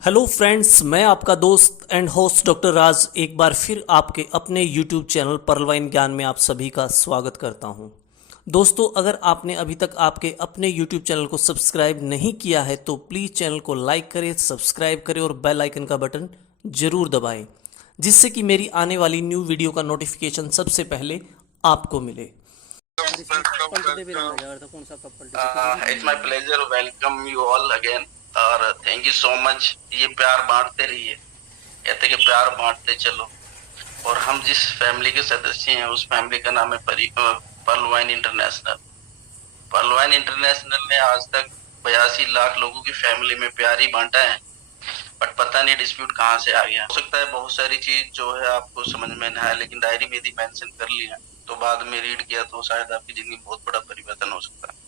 Hello friends, मैं आपका दोस्त एंड होस्ट डॉक्टर राज एक बार फिर आपके अपने यूट्यूब चैनल पर्लवाइन ज्ञान में आप सभी का स्वागत करता हूं। दोस्तों, अगर आपने अभी तक आपके अपने यूट्यूब चैनल को सब्सक्राइब नहीं किया है तो प्लीज़ चैनल को लाइक करें, सब्सक्राइब करें और बेल आइकन का बटन ज़रूर दबाएं, जिससे कि मेरी आने वाली न्यू वीडियो का नोटिफिकेशन सबसे पहले आपको मिले। It's my pleasure welcome you all again और थैंक यू सो मच। ये प्यार बांटते रहिए, कहते कि प्यार बांटते चलो। और हम जिस फैमिली के सदस्य हैं उस फैमिली का नाम है पर्लवाइन इंटरनेशनल। पर्लवाइन इंटरनेशनल ने आज तक 82 लाख लोगों की फैमिली में प्यार ही बांटा है, बट पता नहीं डिस्प्यूट कहाँ से आ गया। हो सकता है बहुत सारी चीज जो है आपको समझ में ना आए, लेकिन डायरी में यदि मेंशन कर लिया तो बाद में रीड किया तो शायद आपकी जिंदगी में बहुत बड़ा परिवर्तन हो सकता है।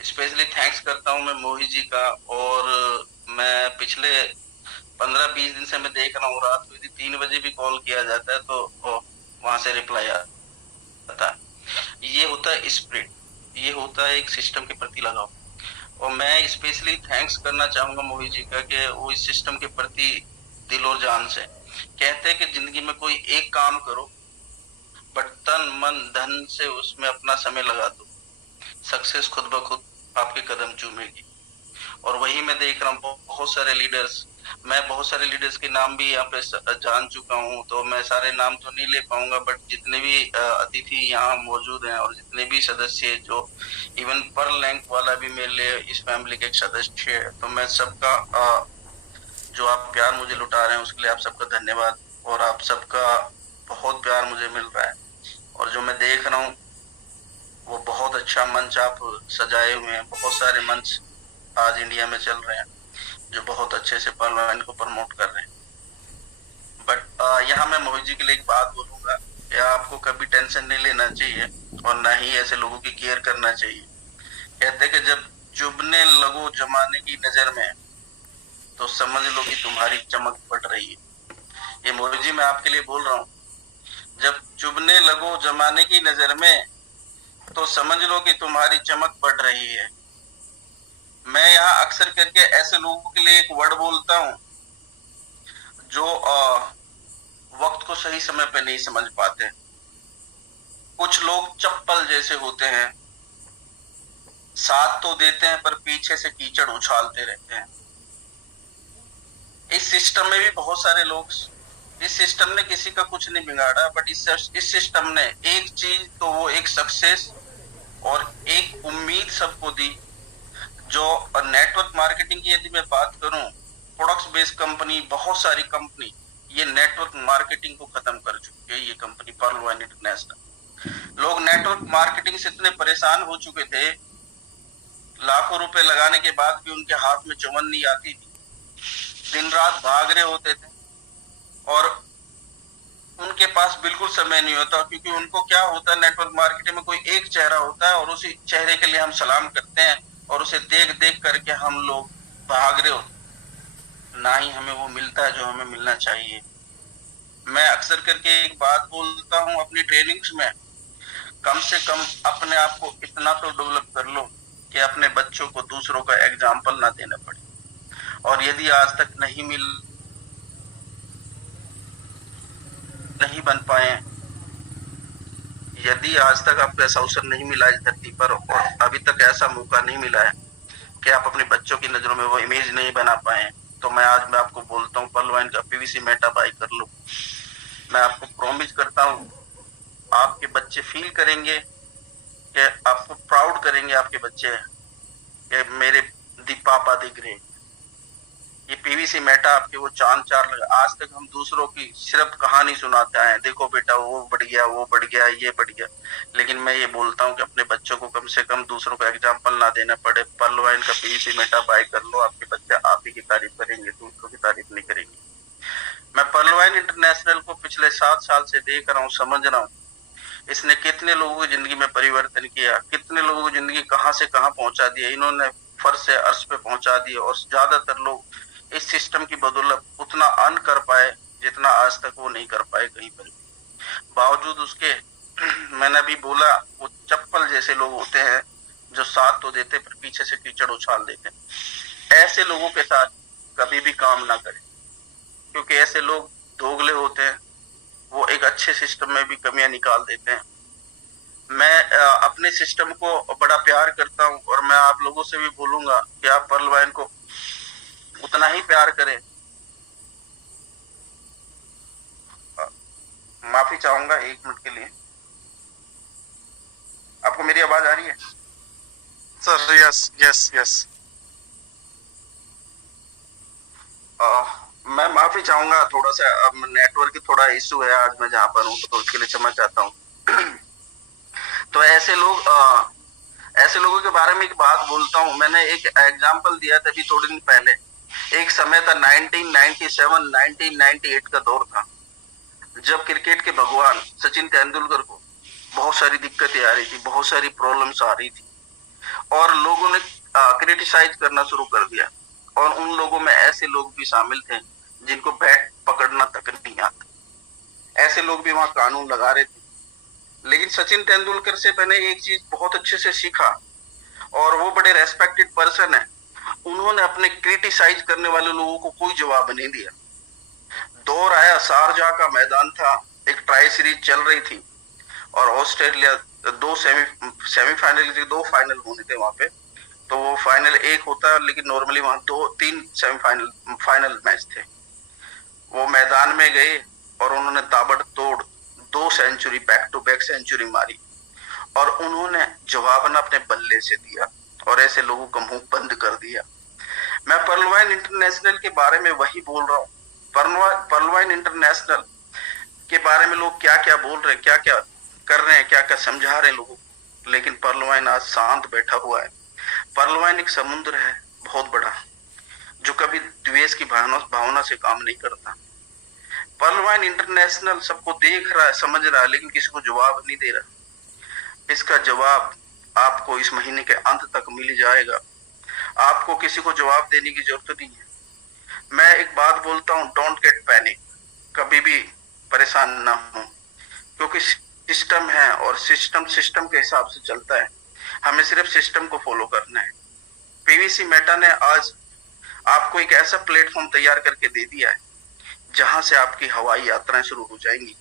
स्पेशली थैंक्स करता हूँ मैं मोहित जी का। और मैं पिछले 15-20 दिन से मैं देख रहा हूँ, रात को यदि 3 बजे भी कॉल किया जाता है तो वहां से रिप्लाई आता है। ये होता है स्पिरिट, ये होता है एक सिस्टम के प्रति लगाव। और मैं स्पेशली थैंक्स करना चाहूंगा मोहित जी का कि वो इस सिस्टम के प्रति दिल और जान से कहते हैं कि जिंदगी में कोई एक काम करो बट तन मन धन से उसमें अपना समय लगा दो, सक्सेस खुद ब खुद आपके कदम चूमेगी। और वही मैं देख रहा हूँ बहुत सारे लीडर्स, मैं बहुत सारे लीडर्स के नाम भी यहाँ पे जान चुका हूँ, तो मैं सारे नाम तो नहीं ले पाऊंगा, बट जितने भी अतिथि यहाँ मौजूद हैं और जितने भी सदस्य जो इवन पर लैंक वाला भी मेरे लिए इस फैमिली के एक सदस्य है, तो मैं सबका जो आप प्यार मुझे लुटा रहे हैं उसके लिए आप सबका धन्यवाद। और आप सबका बहुत प्यार मुझे मिल रहा है और जो मैं देख रहा हूँ वो बहुत अच्छा मंच आप सजाए हुए हैं। बहुत सारे मंच आज इंडिया में चल रहे हैं जो बहुत अच्छे से पर्लवाइन को प्रमोट कर रहे हैं। बट यहाँ मैं मोहित जी के लिए एक बात बोलूंगा कि आपको कभी टेंशन नहीं लेना चाहिए और ना ही ऐसे लोगों की केयर करना चाहिए। कहते हैं कि जब चुभने लगो जमाने की नजर में तो समझ लो कि तुम्हारी चमक पड़ रही है। ये मोहित जी मैं आपके लिए बोल रहा हूँ, जब चुभने लगो जमाने की नजर में तो समझ लो कि तुम्हारी चमक बढ़ रही है। मैं यहाँ अक्सर करके ऐसे लोगों के लिए एक वर्ड बोलता हूँ जो वक्त को सही समय पे नहीं समझ पाते। कुछ लोग चप्पल जैसे होते हैं, साथ तो देते हैं पर पीछे से कीचड़ उछालते रहते हैं। इस सिस्टम में भी बहुत सारे लोग, इस सिस्टम ने किसी का कुछ नहीं बिगाड़ा, बट इस सिस्टम ने एक चीज तो वो एक सक्सेस और एक उम्मीद सबको दी। जो नेटवर्क मार्केटिंग की यदि मैं बात करूं, प्रोडक्ट्स बेस्ड कंपनी, बहुत सारी कंपनी ये नेटवर्क मार्केटिंग को खत्म कर चुकी है। ये कंपनी पर्लवाइन इंटरनेशनल, लोग नेटवर्क मार्केटिंग से इतने परेशान हो चुके थे, लाखों रुपए लगाने के बाद भी उनके हाथ में चुमन नहीं आती थी, दिन रात भाग रहे होते थे और उनके पास बिल्कुल समय नहीं होता। क्योंकि उनको क्या होता है, नेटवर्क मार्केटिंग में कोई एक चेहरा होता है और उसी चेहरे के लिए हम सलाम करते हैं और उसे देख देख करके हम लोग भाग रहे होते, ना ही हमें वो मिलता है जो हमें मिलना चाहिए। मैं अक्सर करके एक बात बोलता हूँ अपनी ट्रेनिंग्स में, कम से कम अपने आप को इतना तो डेवलप कर लो कि अपने बच्चों को दूसरों का एग्जाम्पल ना देना पड़े। और यदि आज तक नहीं बन पाए, यदि आज तक आपको ऐसा अवसर नहीं मिला इस धरती पर और अभी तक ऐसा मौका नहीं मिला है कि आप अपने बच्चों की नजरों में वो इमेज नहीं बना पाए, तो मैं आपको बोलता हूँ पर्लवाइन का पीवीसी मेटा बाय कर लो। मैं आपको प्रॉमिस करता हूँ आपके बच्चे फील करेंगे कि आपको प्राउड करेंगे आपके बच्चे कि मेरे पापा दिख रहे। ये पीवीसी मेटा आपके वो चांद चार लगा। आज तक हम दूसरों की सिर्फ कहानी सुनाते हैं, देखो बेटा वो बढ़ गया, वो बढ़ गया, ये बढ़ गया, लेकिन मैं ये बोलता हूँ कि अपने बच्चों को कम से कम दूसरों को एग्जाम्पल ना देना पड़े। पर्लवाइन का पीवीसी मेटा बाय कर लो, आपके बच्चे आप ही की तारीफ करेंगे, दूसरों की तारीफ नहीं करेंगे। मैं पर्लवाइन इंटरनेशनल को पिछले 7 साल से देख रहा हूँ, समझ रहा हूँ इसने कितने लोगों की जिंदगी में परिवर्तन किया, कितने लोगों की जिंदगी कहाँ से कहाँ पहुंचा दिया। इन्होंने फर्श से अर्श पे पहुंचा दिया और ज्यादातर लोग इस सिस्टम की बदौलत उतना अर्न कर पाए जितना आज तक वो नहीं कर पाए कहीं पर भी। बावजूद उसके मैंने अभी बोला वो चप्पल जैसे लोग होते हैं जो साथ तो देते पर पीछे से कीचड़ उछाल देते हैं। ऐसे लोगों के साथ कभी भी काम ना करें, क्योंकि ऐसे लोग दोगले होते हैं, वो एक अच्छे सिस्टम में भी कमियां निकाल देते हैं। मैं अपने सिस्टम को बड़ा प्यार करता हूं और मैं आप लोगों से भी बोलूंगा कि आप पर्ल वाइन को उतना ही प्यार करें। माफी चाहूंगा 1 मिनट के लिए। आपको मेरी आवाज आ रही है? Sir yes yes yes. मैं माफी चाहूंगा, थोड़ा सा अब नेटवर्क की थोड़ा इश्यू है आज मैं जहां पर हूँ, तो उसके लिए क्षमा चाहता हूँ। तो ऐसे लोगों के बारे में एक बात बोलता हूँ। मैंने एक एग्जांपल दिया था अभी थोड़े दिन पहले। एक समय था 1997 1998 का दौर था, जब क्रिकेट के भगवान सचिन तेंदुलकर को बहुत सारी दिक्कतें आ रही थी, बहुत सारी प्रॉब्लम्स आ रही थी, और लोगों ने क्रिटिसाइज करना शुरू कर दिया। और उन लोगों में ऐसे लोग भी शामिल थे जिनको बैट पकड़ना तक नहीं आता। ऐसे लोग भी वहां कानून लगा रहे थे। लेकिन सचिन तेंदुलकर से मैंने एक चीज बहुत अच्छे से सीखा, और वो बड़े रेस्पेक्टेड पर्सन है। उन्होंने अपने क्रिटिसाइज करने वाले लोगों को कोई जवाब नहीं दिया। दौर आया, शारजाह का मैदान था, एक ट्राई सीरीज चल रही थी और ऑस्ट्रेलिया दो सेमीफाइनल थे, 2 फाइनल होने थे वहां पे। तो वो फाइनल एक होता है, लेकिन नॉर्मली वहां 2-3 फाइनल मैच थे। वो मैदान में गए और उन्होंने ताबड़तोड़ 2 century, back to back century मारी, और उन्होंने जवाब न अपने बल्ले से दिया और ऐसे लोगों का मुंह बंद कर दिया। मैं पर्ल वाइन इंटरनेशनल के बारे में वही बोल रहा हूँ। पर्ल वाइन इंटरनेशनल के बारे में लोग क्या क्या बोल रहे हैं, क्या क्या कर रहे हैं, क्या क्या समझा रहे हैं लोगों को, लेकिन पर्ल वाइन आज शांत बैठा हुआ है। पर्ल वाइन एक समुद्र है बहुत बड़ा, जो कभी द्वेष की भावना से काम नहीं करता। पर्ल वाइन इंटरनेशनल सबको देख रहा है, समझ रहा है, लेकिन किसी को जवाब नहीं दे रहा। इसका जवाब आपको इस महीने के अंत तक मिल जाएगा। आपको किसी को जवाब देने की जरूरत नहीं है। मैं एक बात बोलता हूँ, डोंट गेट पैनिक। कभी भी परेशान ना हो, क्योंकि सिस्टम है और सिस्टम के हिसाब से चलता है। हमें सिर्फ सिस्टम को फॉलो करना है। पीवीसी मेटा ने आज आपको एक ऐसा प्लेटफॉर्म तैयार करके दे दिया है जहां से आपकी हवाई यात्राएं शुरू हो जाएंगी।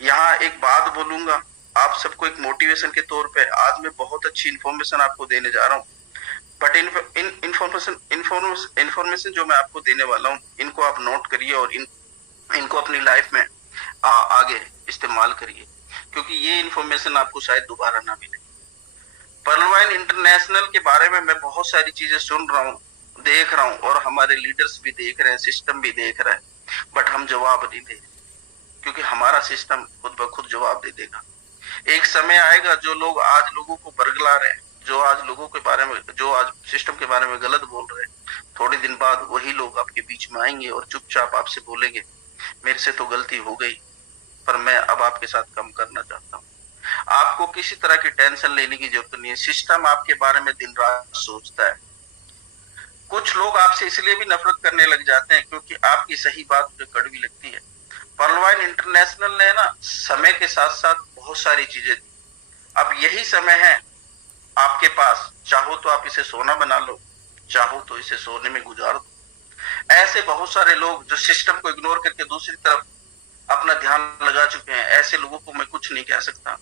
यहाँ एक बात बोलूंगा आप सबको एक मोटिवेशन के तौर पे, आज मैं बहुत अच्छी इंफॉर्मेशन आपको देने जा रहा हूँ, बट इंफॉर्मेशन जो मैं आपको देने वाला हूँ, इनको आप नोट करिए और इनको अपनी लाइफ में आगे इस्तेमाल करिए, क्योंकि ये इंफॉर्मेशन आपको शायद दोबारा ना मिले। पर्ल वाइन इंटरनेशनल के बारे में मैं बहुत सारी चीजें सुन रहा हूँ, देख रहा हूँ, और हमारे लीडर्स भी देख रहे हैं, सिस्टम भी देख रहा है, बट हम जवाब नहीं दे, क्योंकि हमारा सिस्टम खुद ब खुद जवाब दे देगा। एक समय आएगा जो लोग आज लोगों को बरगला रहे हैं, जो आज लोगों के बारे में, जो आज सिस्टम के बारे में गलत बोल रहे हैं, थोड़े दिन बाद वही लोग आपके बीच में आएंगे और चुपचाप आपसे बोलेंगे मेरे से तो गलती हो गई, पर मैं अब आपके साथ कम करना चाहता हूँ। आपको किसी तरह की टेंशन लेने की जरूरत नहीं है। सिस्टम आपके बारे में दिन रात सोचता है। कुछ लोग आपसे इसलिए भी नफरत करने लग जाते हैं क्योंकि आपकी सही बात जो कड़वी लगती है। पर्ल वाइन इंटरनेशनल ने ना समय के साथ साथ बहुत सारी चीजें दी। अब यही समय है आपके पास, चाहो तो आप इसे सोना बना लो, चाहो तो इसे सोने में गुजार दो। ऐसे बहुत सारे लोग जो सिस्टम को इग्नोर करके दूसरी तरफ अपना ध्यान लगा चुके हैं, ऐसे लोगों को मैं कुछ नहीं कह सकता,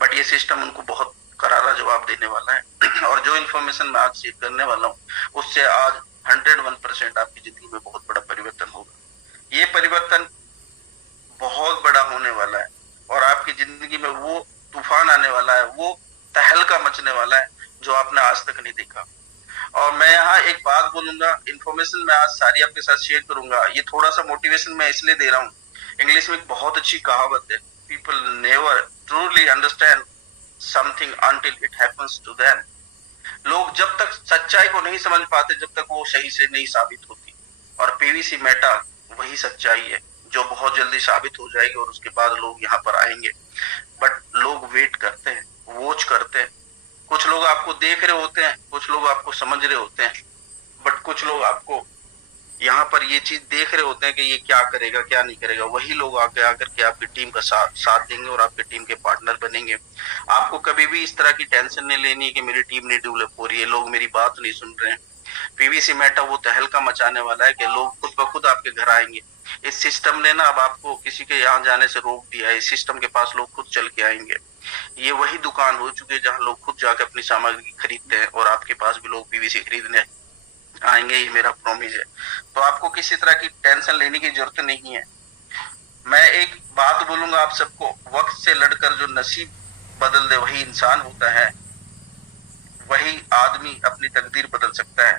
बट ये सिस्टम उनको बहुत करारा जवाब देने वाला है। और जो इन्फॉर्मेशन मैं आज शेयर करने वाला हूँ, उससे आज 101% आपकी जिंदगी में बहुत बड़ा परिवर्तन होगा। ये परिवर्तन बहुत बड़ा होने वाला है और आपकी जिंदगी में वो तूफान आने वाला है, वो तहलका मचने वाला है जो आपने आज तक नहीं देखा। और मैं यहाँ एक बात बोलूंगा, इन्फॉर्मेशन मैं आज सारी आपके साथ शेयर करूंगा। ये थोड़ा सा मोटिवेशन मैं इसलिए दे रहा हूँ, इंग्लिश में एक बहुत अच्छी कहावत है, people never truly understand something until it happens to them. लोग जब तक सच्चाई को नहीं समझ पाते, जब तक वो सही से नहीं साबित होती। और पीवीसी मेटा वही सच्चाई है जो बहुत जल्दी साबित हो जाएगी और उसके बाद लोग यहाँ पर आएंगे। बट लोग वेट करते हैं, वॉच करते हैं। कुछ लोग आपको देख रहे होते हैं, कुछ लोग आपको समझ रहे होते हैं, बट कुछ लोग आपको यहाँ पर ये चीज देख रहे होते हैं कि ये क्या करेगा क्या नहीं करेगा। वही लोग आके आकर के आपकी टीम का साथ देंगे और आपकी टीम के पार्टनर बनेंगे। आपको कभी भी इस तरह की टेंशन नहीं लेनी है कि मेरी टीम नहीं डेवलप हो रही है, लोग मेरी बात नहीं सुन रहे हैं। पीवीसी मेटा वो तहलका मचाने वाला है कि लोग खुद ब खुद आपके घर आएंगे। इस सिस्टम ने ना अब आपको किसी के यहाँ जाने से रोक दिया है। इस सिस्टम के पास लोग खुद चल के आएंगे। ये वही दुकान हो चुकी है जहाँ लोग खुद जाके अपनी सामग्री खरीदते हैं और आपके पास भी लोग पीवीसी खरीदने आएंगे, ये मेरा प्रॉमिस है। तो आपको किसी तरह की टेंशन लेने की जरूरत नहीं है। मैं एक बात बोलूंगा आप सबको, वक्त से लड़कर जो नसीब बदल दे वही इंसान होता है, वही आदमी अपनी तकदीर बदल सकता है।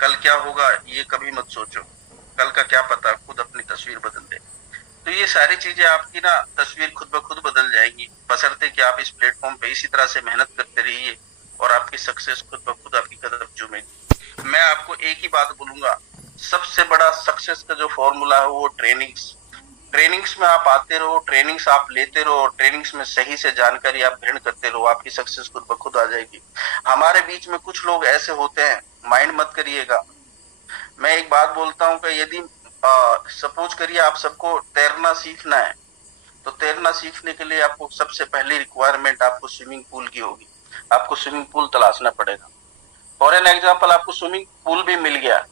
कल क्या होगा ये कभी मत सोचो, कल का क्या पता खुद अपनी तस्वीर बदल दे। तो ये सारी चीजें आपकी ना तस्वीर खुद ब खुद बदल जाएंगी, बशर्ते कि आप इस प्लेटफॉर्म पे इसी तरह से मेहनत करते रहिए और आपकी सक्सेस खुद ब खुद आपकी कदम चूमेगी। मैं आपको एक ही बात बोलूंगा, सबसे बड़ा सक्सेस का जो फॉर्मूला है वो ट्रेनिंग्स में आप आते रहो, ट्रेनिंग्स आप लेते रहो और ट्रेनिंग्स में सही से जानकारी आप ग्रहण करते रहो, आपकी सक्सेस खुद ब खुद आ जाएगी। हमारे बीच में कुछ लोग ऐसे होते हैं, माइंड मत करिएगा। मैं एक बात बोलता हूँ कि यदि सपोज करिए आप सबको तैरना सीखना है, तो तैरना सीखने के लिए आपको सबसे पहली रिक्वायरमेंट आपको स्विमिंग पूल की होगी। आपको स्विमिंग पूल तलाशना पड़ेगा। फॉर एन एग्जाम्पल आपको स्विमिंग पूल भी मिल गया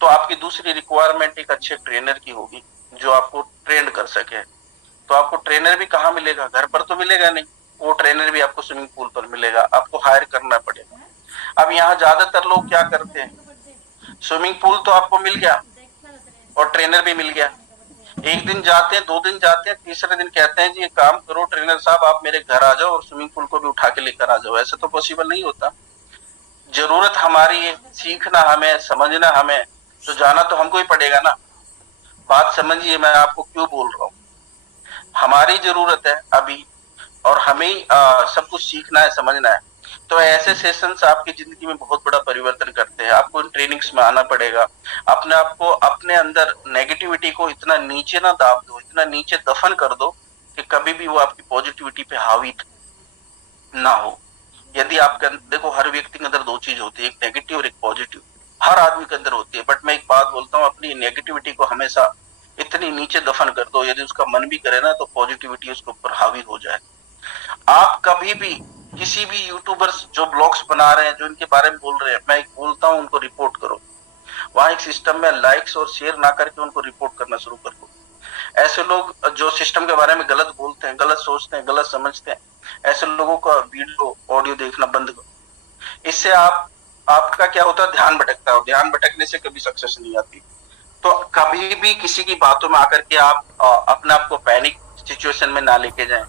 तो आपकी दूसरी रिक्वायरमेंट एक अच्छे ट्रेनर की होगी जो आपको ट्रेन कर सके। तो आपको ट्रेनर भी कहाँ मिलेगा? घर पर तो मिलेगा नहीं, वो ट्रेनर भी आपको स्विमिंग पूल पर मिलेगा, आपको हायर करना पड़ेगा। अब यहाँ ज्यादातर लोग क्या करते हैं, स्विमिंग पूल तो आपको मिल गया और ट्रेनर भी मिल गया, एक दिन जाते हैं, 2 दिन जाते हैं, तीसरे दिन कहते हैं जी एक काम करो ट्रेनर साहब आप मेरे घर आ जाओ और स्विमिंग पूल को भी उठा के लेकर आ जाओ। ऐसा तो पॉसिबल नहीं होता। जरूरत हमारी है, सीखना हमें, समझना हमें, तो जाना तो हमको ही पड़ेगा ना। बात समझिए मैं आपको क्यों बोल रहा हूँ। हमारी जरूरत है अभी और हमें ही सब कुछ सीखना है, समझना है। तो ऐसे सेशंस आपकी जिंदगी में बहुत बड़ा परिवर्तन करते हैं। आपको इन ट्रेनिंग्स में आना पड़ेगा। अपने आप को, अपने अंदर नेगेटिविटी को इतना नीचे ना दाब दो, इतना नीचे दफन कर दो कि कभी भी वो आपकी पॉजिटिविटी पे हावी ना हो। यदि आपके देखो, हर व्यक्ति के अंदर 2 चीज होती है, एक नेगेटिव और एक पॉजिटिव, हर आदमी के अंदर होती है। बट मैं एक बात बोलता हूँ, अपनी नेगेटिविटी को हमेशा इतनी नीचे दफन कर दो, यदि उसका मन भी करे ना तो पॉजिटिविटी उसके ऊपर हावी हो जाए। आप कभी भी किसी भी यूट्यूबर्स जो ब्लॉग्स बना रहे हैं, जो इनके बारे में बोल रहे हैं, मैं एक बोलता हूँ उनको रिपोर्ट करो। वहां एक सिस्टम में लाइक्स और शेयर ना करके उनको रिपोर्ट करना शुरू कर दो। ऐसे लोग जो सिस्टम के बारे में गलत बोलते हैं, गलत सोचते हैं, गलत समझते हैं, ऐसे लोगों का वीडियो ऑडियो देखना बंद करो। इससे आपका क्या होता है, ध्यान भटकता है। ध्यान भटकने से कभी सक्सेस नहीं आती। तो कभी भी किसी की बातों में आकर के आप अपने आप को पैनिक सिचुएशन में ना लेके जाएं,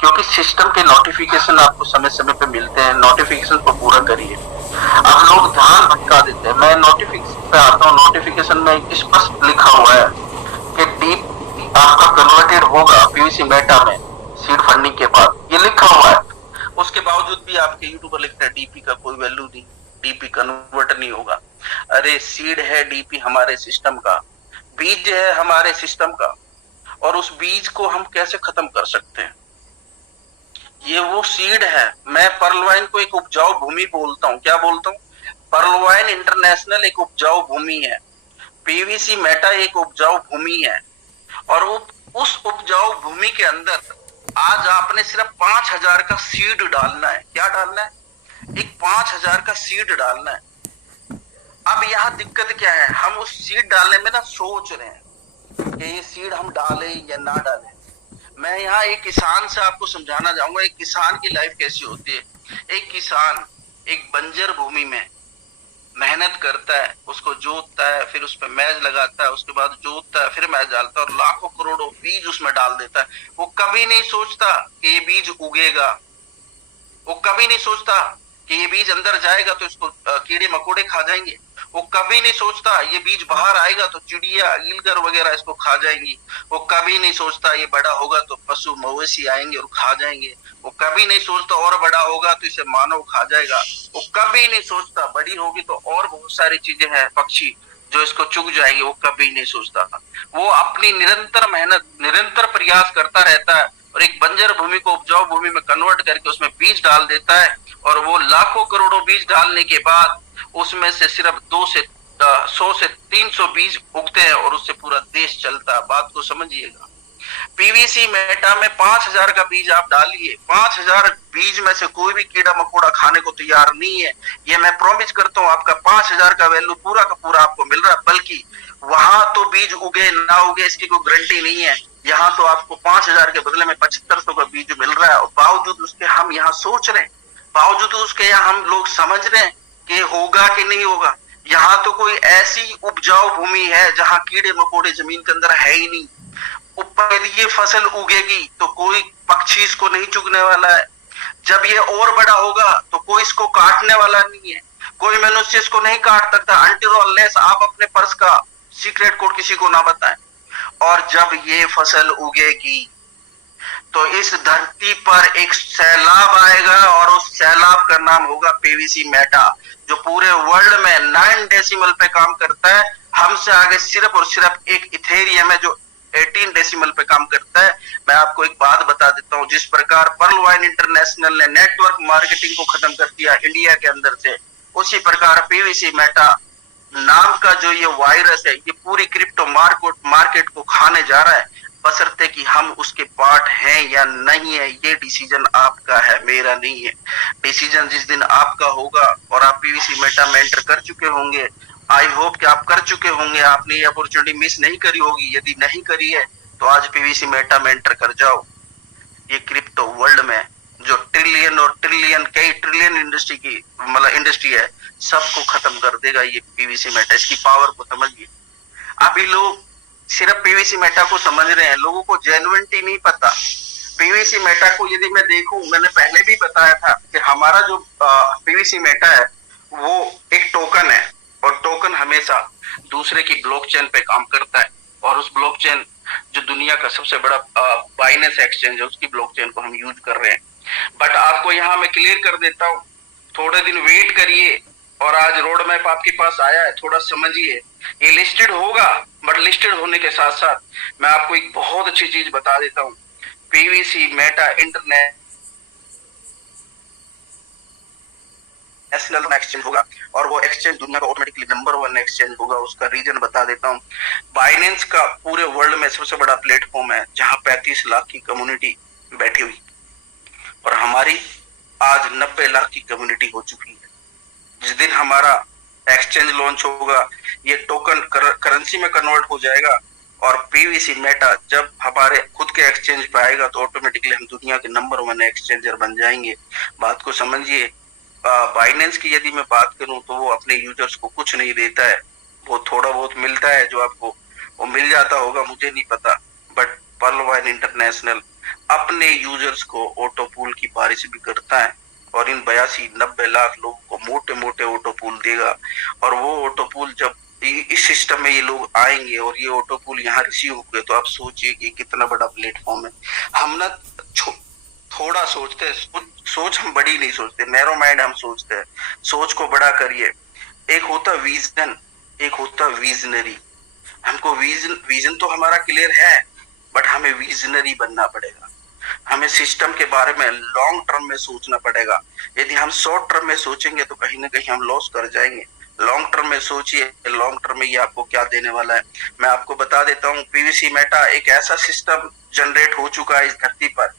क्योंकि सिस्टम के नोटिफिकेशन आपको समय समय पे मिलते हैं। नोटिफिकेशन को पूरा करिए। अब लोग ध्यान भटका देते हैं। मैं नोटिफिकेशन पे आता हूँ, नोटिफिकेशन में स्पष्ट लिखा हुआ है कि डीप आपका कन्वर्टेड होगा पीवीसी मेटा में सीड फंडिंग के बाद, ये लिखा हुआ है। उसके बावजूद भी आपके यूट्यूबर लिखते हैं डीपी का कोई वैल्यू नहीं, डीपी कन्वर्ट नहीं होगा। अरे सीड है डीपी हमारे सिस्टम का, बीज है हमारे सिस्टम का, और उस बीज को हम कैसे खत्म कर सकते हैं? ये वो सीड है। मैं पर्ल वाइन को एक उपजाऊ भूमि बोलता हूँ। क्या बोलता हूँ? पर्ल वाइन इंटरनेशनल एक उपजाऊ भूमि है, पीवीसी मेटा एक उपजाऊ भूमि है। और उस उपजाऊ भूमि के अंदर आज आपने सिर्फ 5000 का सीड डालना है। क्या डालना है? एक 5000 का सीड डालना है। अब यहाँ दिक्कत क्या है, हम उस सीड डालने में ना सोच रहे हैं कि ये सीड हम डालें या ना डालें। मैं यहाँ एक किसान से आपको समझाना चाहूंगा, एक किसान की लाइफ कैसी होती है। एक किसान एक बंजर भूमि में मेहनत करता है, उसको जोतता है, फिर उस पर मैज लगाता है, उसके बाद जोतता है, फिर मैज डालता है और लाखों करोड़ों बीज उसमें डाल देता है। वो कभी नहीं सोचता कि ये बीज उगेगा, वो कभी नहीं सोचता कि ये बीज अंदर जाएगा तो इसको कीड़े मकोड़े खा जाएंगे, वो कभी नहीं सोचता ये बीज बाहर आएगा तो चिड़िया ईलगर वगैरह इसको खा जाएंगी, वो कभी नहीं सोचता ये बड़ा होगा तो पशु मवेशी आएंगे और खा जाएंगे, वो कभी नहीं सोचता और बड़ा होगा तो इसे मानव खा जाएगा, वो कभी नहीं सोचता बड़ी होगी तो और बहुत सारी चीजें हैं पक्षी जो इसको चुग जाएंगे, वो कभी नहीं सोचता। वो अपनी निरंतर मेहनत, निरंतर प्रयास करता रहता है और एक बंजर भूमि को उपजाऊ भूमि में कन्वर्ट करके उसमें बीज डाल देता है। और वो लाखों करोड़ों बीज डालने के बाद उसमें से सिर्फ 100 से 300 बीज उगते हैं और उससे पूरा देश चलता है। बात को समझिएगा। पीवीसी मेटा में 5,000 का बीज आप डालिए, 5,000 बीज में से कोई भी कीड़ा मकोड़ा खाने को तैयार नहीं है। ये मैं प्रॉमिस करता हूँ, आपका 5,000 का वैल्यू पूरा का पूरा आपको मिल रहा है। बल्कि वहां तो बीज उगे ना उगे इसकी कोई गारंटी नहीं है, यहाँ तो आपको 5,000 के बदले में 7,500 का बीज मिल रहा है। और बावजूद उसके हम यहाँ सोच रहे हैं, बावजूद उसके यहाँ हम लोग समझ रहे हैं कि होगा कि नहीं होगा। यहाँ तो कोई ऐसी उपजाऊ भूमि है जहाँ कीड़े मकोड़े जमीन के अंदर है ही नहीं। ऊपर यदि ये फसल उगेगी तो कोई पक्षी इसको नहीं चुगने वाला है। जब ये और बड़ा होगा तो कोई इसको काटने वाला नहीं है, कोई मनुष्य इसको नहीं काट सकता अनटिल अनलेस आप अपने पर्स का सीक्रेट कोड किसी को ना बताएं। और जब ये फसल उगेगी तो इस धरती पर एक सैलाब आएगा और उस सैलाब का नाम होगा पीवीसी मेटा, जो पूरे वर्ल्ड में 9 डेसिमल पे काम करता है। हमसे आगे सिर्फ और सिर्फ एक इथेरियम है जो 18 डेसिमल पे काम करता है। मैं आपको एक बात बता देता हूँ, जिस प्रकार पर्ल वाइन इंटरनेशनल ने नेटवर्क मार्केटिंग को खत्म कर दिया इंडिया के अंदर से, उसी प्रकार पीवीसी मेटा नाम का जो ये वायरस है ये पूरी क्रिप्टो मार्केट को खाने जा रहा है। बशर्ते कि हम उसके पार्ट हैं या नहीं है, ये डिसीजन आपका है, मेरा नहीं है। डिसीजन जिस दिन आपका होगा और आप पीवीसी मेटा में एंटर कर चुके होंगे, आई होप कि आप कर चुके होंगे, आपने ये अपॉर्चुनिटी मिस नहीं करी होगी। यदि नहीं करी है तो आज पीवीसी मेटा में एंटर कर जाओ। ये क्रिप्टो वर्ल्ड में जो ट्रिलियन और ट्रिलियन कई ट्रिलियन इंडस्ट्री की इंडस्ट्री है, सबको खत्म कर देगा ये पीवीसी मेटा। इसकी पावर को समझिए। अभी लोग सिर्फ पीवीसी मेटा को समझ रहे हैं, लोगों को जेन्युइनिटी नहीं पता। पीवीसी मेटा को यदि मैं देखूं, मैंने पहले भी बताया था कि हमारा जो पीवीसी मेटा है वो एक टोकन है और टोकन हमेशा दूसरे की ब्लॉकचेन पे काम करता है। और उस ब्लॉकचेन जो दुनिया का सबसे बड़ा बाइनेंस एक्सचेंज है, उसकी ब्लॉकचेन को हम यूज कर रहे हैं। बट आपको यहाँ मैं क्लियर कर देता हूँ, थोड़े दिन वेट करिए और आज रोड मैप आपके पास आया है, थोड़ा समझिए। ये लिस्टेड होगा, बट लिस्टेड होने के साथ साथ मैं आपको एक बहुत अच्छी चीज बता देता हूँ, पीवीसी मेटा इंटरनेशनल एक्सचेंज होगा और वो एक्सचेंज दुनिया का ऑटोमेटिकली नंबर 1 एक्सचेंज होगा। उसका रीजन बता देता हूँ। बाइनेंस का पूरे वर्ल्ड में सबसे बड़ा प्लेटफॉर्म है जहां 35 लाख की कम्युनिटी बैठी हुई, और हमारी आज 90 लाख की कम्युनिटी हो चुकी है। जिस दिन हमारा एक्सचेंज लॉन्च होगा, ये टोकन करेंसी में कन्वर्ट हो जाएगा और पीवीसी मेटा जब हमारे खुद के एक्सचेंज पे आएगा तो ऑटोमेटिकली हम दुनिया के नंबर 1 एक्सचेंजर बन जाएंगे। बात को समझिए। बाइनेंस की यदि मैं बात करूं तो वो अपने यूजर्स को कुछ नहीं देता है, वो थोड़ा बहुत मिलता है जो आपको वो मिल जाता होगा, मुझे नहीं पता। बट पर्ल वाइन इंटरनेशनल अपने यूजर्स को ऑटो पूल की बारिश भी करता है और इन 82-90 लाख लोगों को मोटे मोटे ऑटो पूल देगा। और वो ऑटो पूल जब इस सिस्टम में ये लोग आएंगे और ये ऑटो पूल यहाँ रिसीव होंगे तो आप सोचिए कि कितना बड़ा प्लेटफॉर्म है। हम ना थोड़ा सोचते हैं, सोच हम बड़ी नहीं सोचते, नैरो माइंड हम सोचते हैं। सोच को बड़ा करिए। एक होता विजन, एक होता विजनरी। हमको विजन तो हमारा क्लियर है, बट हमें विजनरी बनना पड़ेगा। हमें सिस्टम के बारे में लॉन्ग टर्म में सोचना पड़ेगा। यदि हम शॉर्ट टर्म में सोचेंगे तो कहीं ना कहीं हम लॉस कर जाएंगे। लॉन्ग टर्म में सोचिए, लॉन्ग टर्म में ये आपको क्या देने वाला है। मैं आपको बता देता हूँ, पीवीसी मेटा एक ऐसा सिस्टम जनरेट हो चुका है इस धरती पर,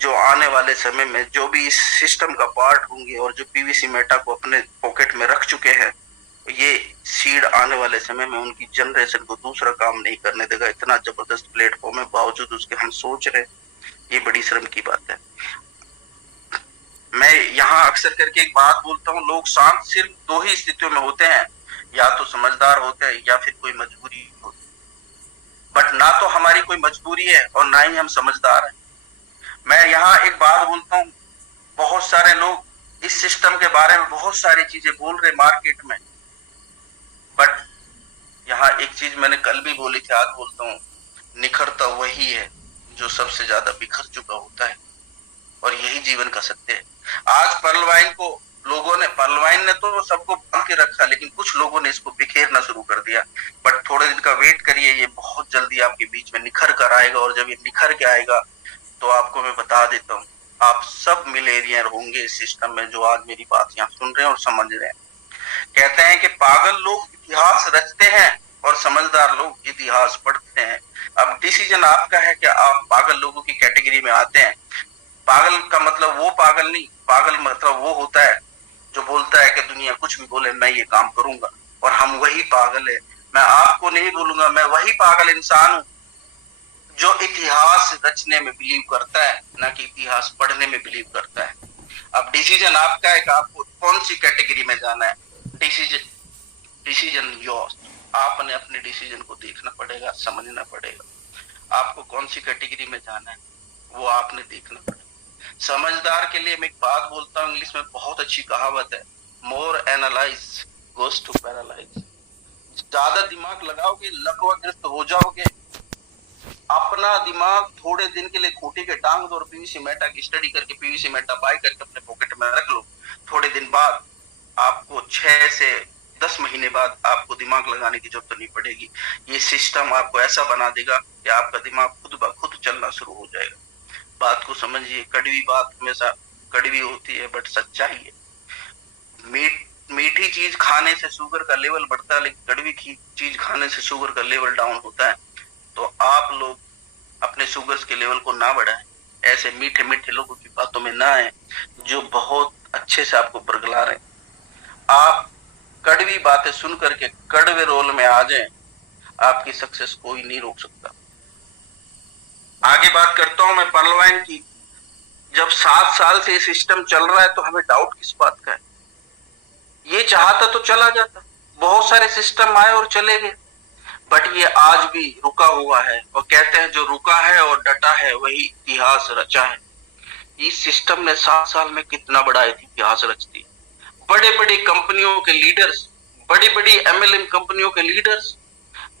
जो आने वाले समय में जो भी इस सिस्टम का पार्ट होंगे और जो पीवीसी मेटा को अपने पॉकेट में रख चुके हैं, ये सीड आने वाले समय में उनकी जनरेशन को दूसरा काम नहीं करने देगा। इतना जबरदस्त प्लेटफॉर्म है, बावजूद उसके हम सोच रहे, ये बड़ी शर्म की बात है। मैं यहाँ अक्सर करके एक बात बोलता हूँ, लोग शांत सिर्फ 2 ही स्थितियों में होते हैं, या तो समझदार होते हैं या फिर कोई मजबूरी होती है। बट ना तो हमारी कोई मजबूरी है और ना ही हम समझदार हैं। मैं यहाँ एक बात बोलता हूँ, बहुत सारे लोग इस सिस्टम के बारे में बहुत सारी चीजें बोल रहे मार्केट में, बट यहाँ एक चीज मैंने कल भी बोली थी, आज बोलता हूँ, निखरता वही है जो सबसे ज्यादा बिखर चुका होता है, और यही जीवन का सत्य है। आज पर्ल वाइन ने तो सबको बांध के रखा, लेकिन कुछ लोगों ने इसको बिखेरना शुरू कर दिया। बट थोड़े दिन का वेट करिए, ये बहुत जल्दी आपके बीच में निखर कर आएगा। और जब ये निखर के आएगा तो आपको मैं बता देता हूँ, आप सब मिलेनियर होंगे इस सिस्टम में, जो आज मेरी बात यहाँ सुन रहे हैं और समझ रहे हैं। कहते हैं कि पागल लोग इतिहास रचते हैं और समझदार लोग इतिहास पढ़ते हैं। अब डिसीजन आपका है कि आप पागल लोगों की कैटेगरी में आते हैं। पागल का मतलब वो पागल नहीं, पागल मतलब वो होता है जो बोलता है कि दुनिया कुछ भी बोले मैं ये काम करूंगा, और हम वही पागल है। मैं आपको नहीं बोलूंगा, मैं वही पागल इंसान हूं जो इतिहास रचने में बिलीव करता है, ना कि इतिहास पढ़ने में बिलीव करता है। अब डिसीजन आपका है कि आपको कौन सी कैटेगरी में जाना है। Decision yours. आपने अपने डिसीजन को देखना पड़ेगा, समझना पड़ेगा। आपको कौन सी कैटेगरी में जाना है वो आपने देखना पड़ेगा। समझदार के लिए मैं एक बात बोलता हूँ, इंग्लिश में बहुत अच्छी कहावत है, मोर एनालाइज गोज टू पैरालाइज। ज्यादा दिमाग लगाओगे लकवाग्रस्त हो जाओगे। अपना दिमाग थोड़े दिन के लिए खूंटी के टांग दो और पीवीसी मेटा की स्टडी करके पीवीसी मेटा बाय करके अपने पॉकेट में रख लो। थोड़े दिन बाद आपको 6 से 10 महीने बाद आपको दिमाग लगाने की जरूरत नहीं पड़ेगी। ये सिस्टम आपको ऐसा बना देगा कि आपका दिमाग खुद ब खुद चलना शुरू हो जाएगा। बात को समझिए, कड़वी बात हमेशा कड़वी होती है बट सच्चाई है। मीठी चीज खाने से शुगर का लेवल बढ़ता है, लेकिन कड़वी चीज खाने से शुगर का लेवल डाउन होता है। तो आप लोग अपने शुगर्स के लेवल को ना बढ़ाएं, ऐसे मीठे मीठे लोगों की बातों में ना आए जो बहुत अच्छे से आपको बरगला रहे हैं। आप कड़वी बातें सुन करके कड़वे रोल में आ जाएं, आपकी सक्सेस कोई नहीं रोक सकता। आगे बात करता हूं मैं पर्लवाइन की। जब 7 साल से ये सिस्टम चल रहा है तो हमें डाउट किस बात का है? ये चाहता तो चला जाता, बहुत सारे सिस्टम आए और चले गए, बट ये आज भी रुका हुआ है। और कहते हैं जो रुका है और डटा है वही इतिहास रचा है। इस सिस्टम ने 7 साल में कितना बड़ा इतिहास रच दिया। बड़े बड़ी कंपनियों के लीडर्स, बड़ी बड़ी एमएलएम कंपनियों के लीडर्स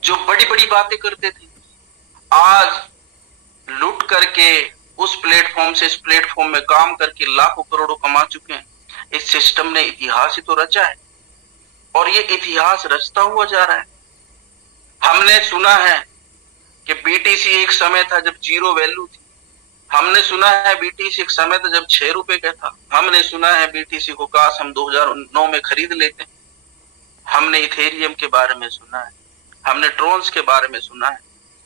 जो बड़ी बड़ी बातें करते थे, आज लूट करके उस प्लेटफॉर्म से इस प्लेटफॉर्म में काम करके लाखों करोड़ों कमा चुके हैं। इस सिस्टम ने इतिहास ही तो रचा है और ये इतिहास रचता हुआ जा रहा है। हमने सुना है कि बीटीसी एक समय था जब 0 वैल्यू थी। हमने सुना है बीटीसी एक समय था जब 6 रुपए का था। हमने सुना है बीटीसी को काश हम 2009 में खरीद लेते। हमने इथेरियम के बारे में सुना है, हमने ट्रोन्स के बारे में सुना है,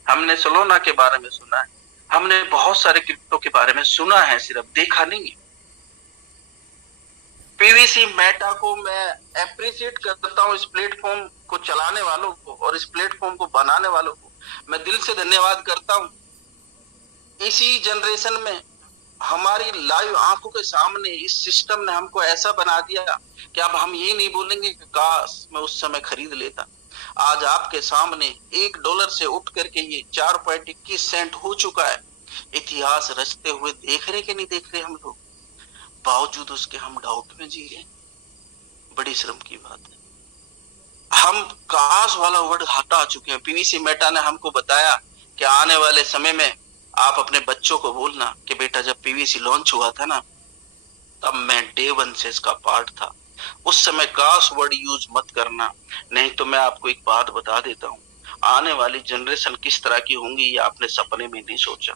हमने सोलोना के बारे में सुना है, हमने बहुत सारे क्रिप्टो के बारे में सुना है, सिर्फ देखा नहीं है। पीवीसी मेटा को मैं एप्रिशिएट करता हूँ, इस प्लेटफॉर्म को चलाने वालों को और इस प्लेटफॉर्म को बनाने वालों को मैं दिल से धन्यवाद करता हूँ। इसी जनरेशन में हमारी लाइव आंखों के सामने इस सिस्टम ने हमको ऐसा बना दिया कि अब हम ये नहीं बोलेंगे कि काश मैं उस समय खरीद लेता। आज आपके सामने $1 से उठ करके ये 4.21 सेंट हो चुका है। इतिहास रचते हुए देख रहे कि नहीं देख रहे हम लोग, बावजूद उसके हम डाउट में जी रहे। बड़ी शर्म की बात है। हम काश वाला वर्ड हटा चुके हैं। पीवीसी मेटा ने हमको बताया कि आने वाले समय में आप अपने बच्चों को बोलना कि बेटा जब पीवीसी लॉन्च हुआ था ना, तब मैं डे 1 से इसका पार्ट था। उस समय काश वर्ड यूज मत करना, नहीं तो मैं आपको एक बात बता देता हूँ, आने वाली जनरेशन किस तरह की होंगी ये आपने सपने में नहीं सोचा।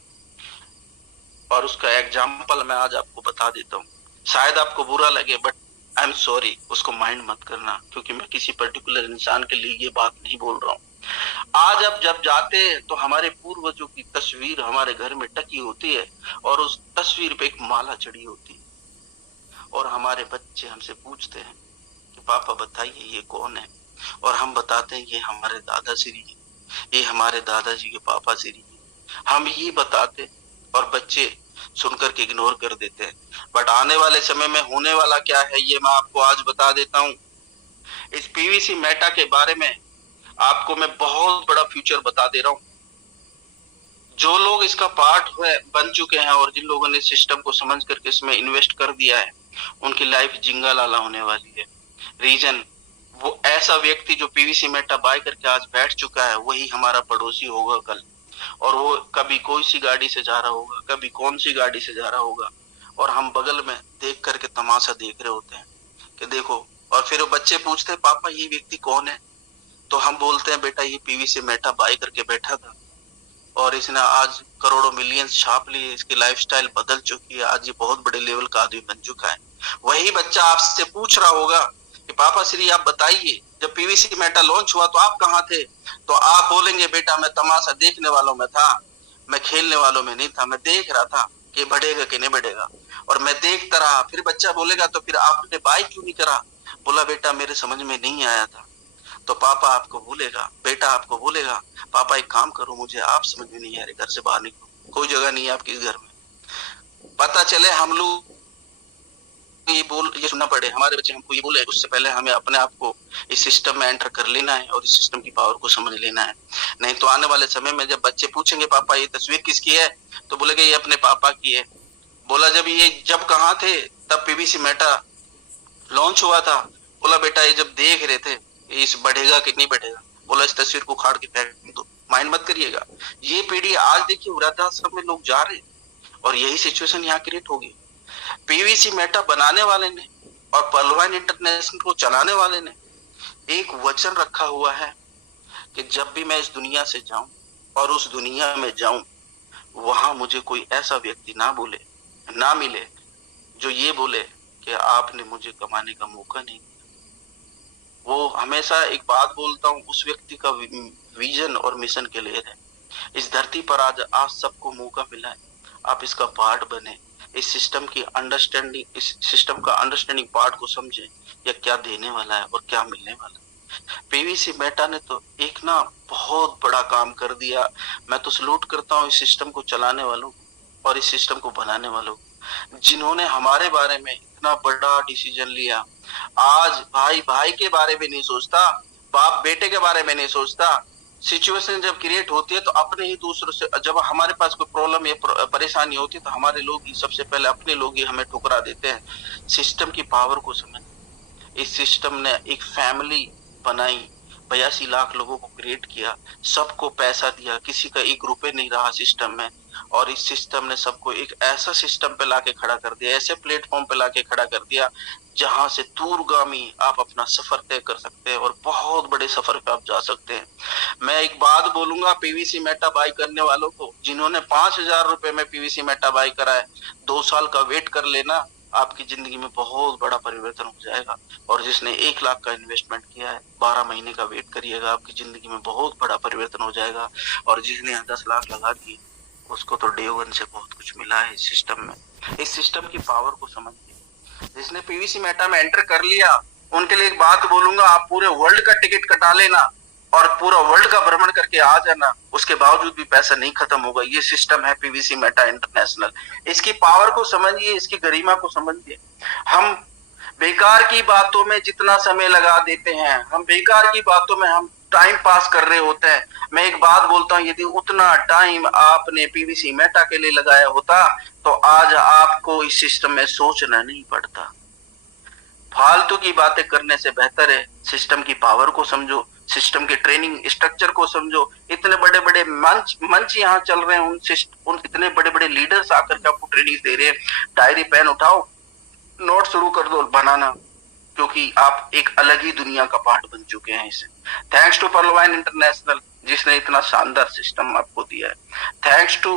और उसका एग्जाम्पल मैं आज आपको बता देता हूँ। शायद आपको बुरा लगे बट आई एम सॉरी, उसको माइंड मत करना, क्योंकि मैं किसी पर्टिकुलर इंसान के लिए ये बात नहीं बोल रहा हूँ। आज अब जब जाते हैं तो हमारे पूर्वजों की तस्वीर हमारे घर में टकी होती है और उस तस्वीर पे एक माला चढ़ी होती है और हमारे बच्चे हमसे पूछते हैं कि पापा बताइए ये कौन है, और हम बताते हैं ये हमारे दादा श्री है, ये हमारे दादाजी के पापा श्री है। हम ये बताते और बच्चे सुनकर के इग्नोर कर देते हैं। बट आने वाले समय में होने वाला क्या है ये मैं आपको आज बता देता हूँ। इस पीवीसी मेटा के बारे में आपको मैं बहुत बड़ा फ्यूचर बता दे रहा हूँ। जो लोग इसका पार्ट बन चुके हैं और जिन लोगों ने सिस्टम को समझ करके इसमें इन्वेस्ट कर दिया है, उनकी लाइफ जिंगा लाला होने वाली है। रीजन, वो ऐसा व्यक्ति जो पीवीसी मेटा बाय करके आज बैठ चुका है वही हमारा पड़ोसी होगा कल, और वो कभी कोई सी गाड़ी से जा रहा होगा, कभी कौन सी गाड़ी से जा रहा होगा, और हम बगल में देख करके तमाशा देख रहे होते हैं कि देखो। और फिर वो बच्चे पूछते हैं पापा ये व्यक्ति कौन है, तो हम बोलते हैं बेटा ये पीवीसी मेटा बाय करके बैठा था और इसने आज करोड़ों मिलियंस छाप लिए, इसकी लाइफस्टाइल बदल चुकी है, आज ये बहुत बड़े लेवल का आदमी बन चुका है। वही बच्चा आपसे पूछ रहा होगा कि पापा श्री आप बताइए जब पीवीसी मेटा लॉन्च हुआ तो आप कहाँ थे, तो तो आप बोलेंगे बेटा मैं तमाशा देखने वालों में था, मैं खेलने वालों में नहीं था, मैं देख रहा था कि बढ़ेगा कि नहीं बढ़ेगा, और मैं देखता रहा। फिर बच्चा बोलेगा तो फिर आपने बाय क्यों नहीं करा? बोला बेटा मेरे समझ में नहीं आया था। तो पापा आपको बोलेगा, बेटा आपको बोलेगा पापा एक काम करो, मुझे आप समझ में नहीं आ रहे, घर से बाहर निकलो, कोई जगह नहीं है आपके घर में। पता चले हम लोग ये सुनना पड़े, हमारे बच्चे हमको ये बोले, उससे पहले हमें अपने आप को इस सिस्टम में एंटर कर लेना है और इस सिस्टम की पावर को समझ लेना है। नहीं तो आने वाले समय में जब बच्चे पूछेंगे पापा ये तस्वीर किसकी है, तो बोलेंगे ये अपने पापा की है। बोला जब कहाँ थे तब पीवीसी मेटा लॉन्च हुआ था? बोला बेटा ये जब देख रहे थे इस बढ़ेगा कि नहीं बढ़ेगा, बोला इस तस्वीर को उखाड़ के फेंक दो, माइंड मत करिएगा। ये पीढ़ी आज देखिए वृद्धाश्रम में लोग जा रहे हैं और यही सिचुएशन यहाँ क्रिएट होगी। पीवीसी मेटा बनाने वाले ने और पहलवान इंटरनेशनल को चलाने वाले ने एक वचन रखा हुआ है कि जब भी मैं इस दुनिया से जाऊं और उस दुनिया में जाऊं, वहां मुझे कोई ऐसा व्यक्ति ना मिले जो ये बोले कि आपने मुझे कमाने का मौका नहीं दिया। वो हमेशा एक बात बोलता हूँ, उस व्यक्ति का विजन और मिशन क्लियर है। इस धरती पर आज सबको मौका मिला है, आप इसका पार्ट बने, इस सिस्टम की अंडरस्टैंडिंग, इस सिस्टम का अंडरस्टैंडिंग पार्ट को समझे, या क्या देने वाला है और क्या मिलने वाला है। पीवीसी मेटा ने तो एक बहुत बड़ा काम कर दिया। मैं तो सलूट करता हूँ इस सिस्टम को चलाने वालों और इस सिस्टम को बनाने वालों, जिन्होंने हमारे बारे में इतना बड़ा डिसीजन लिया। आज भाई भाई के बारे में नहीं सोचता, बाप बेटे के बारे में नहीं सोचता। सिचुएशन जब क्रिएट होती है तो अपने ही दूसरों से, जब हमारे पास कोई प्रॉब्लम या परेशानी होती है तो हमारे लोग ही सबसे पहले, अपने लोग ही हमें ठुकरा देते हैं। सिस्टम की पावर को समझ, इस सिस्टम ने एक फैमिली बनाई, 82 लाख लोगों को क्रिएट किया, सबको पैसा दिया, किसी का एक रुपए नहीं रहा सिस्टम में। और इस सिस्टम ने सबको एक ऐसा सिस्टम पे लाके खड़ा कर दिया, ऐसे प्लेटफॉर्म पे लाके खड़ा कर दिया जहां से दूरगामी आप अपना सफर तय कर सकते हैं और बहुत बड़े सफर पे आप जा सकते हैं। मैं एक बात बोलूंगा पीवीसी मेटा बाई करने वालों को, जिन्होंने 5,000 रुपए में पीवीसी मेटा बाई करा है, 2 साल का वेट कर लेना, आपकी जिंदगी में बहुत बड़ा परिवर्तन हो जाएगा। और जिसने 1 लाख का इन्वेस्टमेंट किया है, 12 महीने का वेट करिएगा, आपकी जिंदगी में बहुत बड़ा परिवर्तन हो जाएगा। और जिसने 10 लाख लगा दी, उसको तो डे वन से बहुत कुछ मिला है इस सिस्टम में। इस सिस्टम की पावर को समझिए। जिसने पीवीसी मेटा में एंटर कर लिया, उनके लिए एक बात बोलूंगा, आप पूरे वर्ल्ड का टिकट कटा लेना और पूरा वर्ल्ड का भ्रमण करके आ जाना, उसके बावजूद भी पैसा नहीं खत्म होगा। ये सिस्टम है पीवीसी मेटा इंटरनेशनल। इसकी पावर को समझिए, इसकी गरिमा को समझिए। हम बेकार की बातों में जितना समय लगा देते हैं, हम बेकार की बातों में हम टाइम पास कर रहे होते हैं। मैं एक बात बोलता हूँ, यदि उतना टाइम आपने पीवीसी मेटा के लिए लगाया होता तो आज आपको इस सिस्टम में सोचना नहीं पड़ता। फालतू की बातें करने से बेहतर है सिस्टम की पावर को समझो, सिस्टम के ट्रेनिंग स्ट्रक्चर को समझो। इतने बड़े बड़े मंच यहाँ चल रहे हैं, उन इतने बड़े बड़े लीडर्स आकर के आपको ट्रेनिंग दे रहे हैं। डायरी पेन उठाओ, नोट शुरू कर दो बनाना, क्योंकि आप एक अलग ही दुनिया का पार्ट बन चुके हैं इसे। थैंक्स टू पहलवान इंटरनेशनल जिसने इतना शानदार सिस्टम आपको दिया है। थैंक्स टू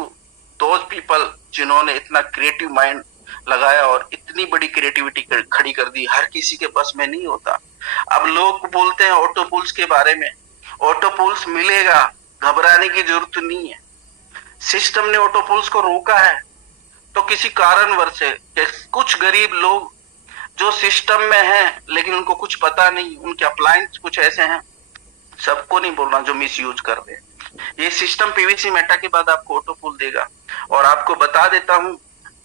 दोज पीपल जिन्होंने इतना क्रिएटिव माइंड लगाया और इतनी बड़ी क्रिएटिविटी खड़ी कर दी, हर किसी के बस में नहीं होता। अब लोग बोलते हैं ऑटो पुल्स के बारे में, ऑटो पुल्स मिलेगा, घबराने की जरूरत नहीं है। सिस्टम ने ऑटो पुल्स को रोका है तो किसी कारणवश से कुछ गरीब लोग जो सिस्टम में हैं लेकिन उनको कुछ पता नहीं, उनके अप्लायंस कुछ ऐसे हैं, सबको नहीं बोलना, जो मिस यूज कर रहे हैं। ये सिस्टम पीवीसी मेटा के बाद आपको ऑटो पुल देगा। और आपको बता देता हूं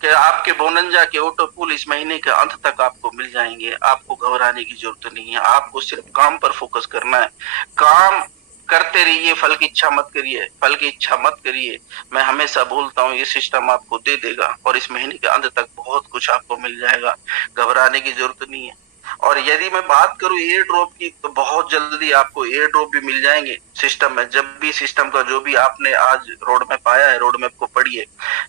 कि आपके बोनंजा के ऑटो पुल इस महीने के अंत तक आपको मिल जाएंगे। आपको घबराने की जरूरत नहीं है, आपको सिर्फ काम पर फोकस करना है। काम करते रहिए, फल की इच्छा मत करिए, फल की इच्छा मत करिए। मैं हमेशा बोलता हूँ ये सिस्टम आपको दे देगा और इस महीने के अंत तक बहुत कुछ आपको मिल जाएगा, घबराने की जरूरत नहीं है। और यदि मैं बात करूं एयर ड्रॉप की, तो बहुत जल्दी आपको एयर ड्रॉप भी मिल जाएंगे सिस्टम में। जब भी सिस्टम का जो भी आपने आज रोड मैप आया है, रोड मैप को पढ़िए।